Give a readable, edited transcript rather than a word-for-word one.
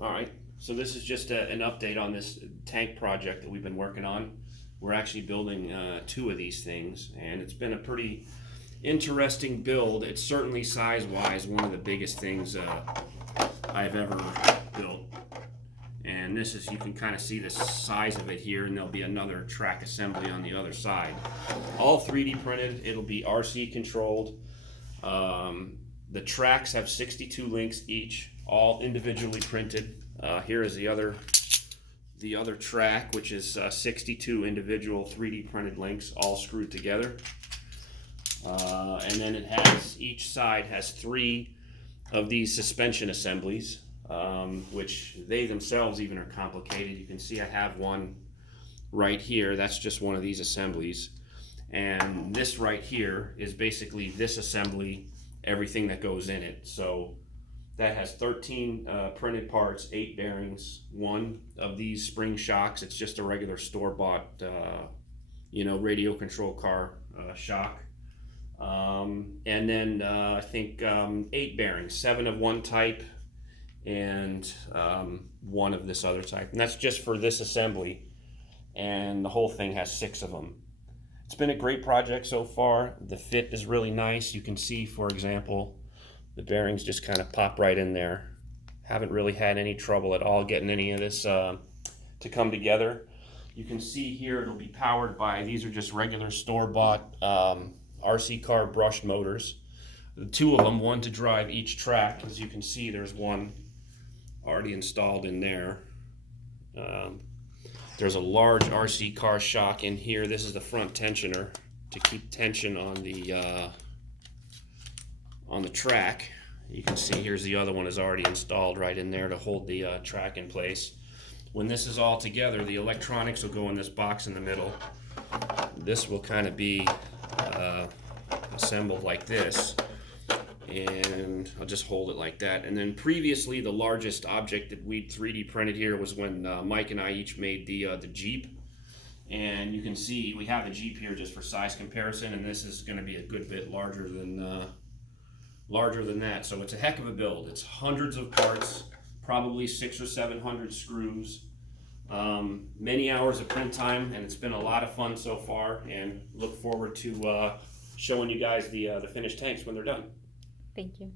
All right, so this is just an update on this tank project that we've been working on. We're actually building two of these things, and it's been a pretty interesting build. It's certainly size-wise one of the biggest things I've ever built. And this is, you can kind of see the size of it here, and there'll be another track assembly on the other side. All 3D printed, it'll be RC controlled. The tracks have 62 links each, all individually printed. Here is the other track, which is 62 individual 3D printed links, all screwed together. And then it has, each side has 3 of these suspension assemblies, which they themselves even are complicated. You can see I have one right here. That's just one of these assemblies. And this right here is basically this assembly, everything that goes in it. So that has 13 printed parts, 8 bearings, 1 of these spring shocks. It's just a regular store-bought, radio control car shock. And then I think 8 bearings, 7 of one type and 1 of this other type. And that's just for this assembly. And the whole thing has 6 of them. It's been a great project so far. The fit is really nice. You can see, for example, the bearings just kind of pop right in there. Haven't really had any trouble at all getting any of this to come together. You can see here it'll be powered by, these are just regular store-bought RC car brushed motors. The 2 of them, one to drive each track. As you can see, there's one already installed in there. There's a large RC car shock in here. This is the front tensioner to keep tension on the track. You can see here's the other one is already installed right in there to hold the track in place. When this is all together, the electronics will go in this box in the middle. This will kind of be assembled like this, and I'll just hold it like that. And then previously, the largest object that we'd 3D printed here was when Mike and I each made the Jeep. And you can see we have the Jeep here just for size comparison, and this is going to be a good bit larger than that. So it's a heck of a build. It's hundreds of parts, probably 600 or 700 screws, many hours of print time, and it's been a lot of fun so far. And look forward to showing you guys the finished tanks when they're done. Thank you.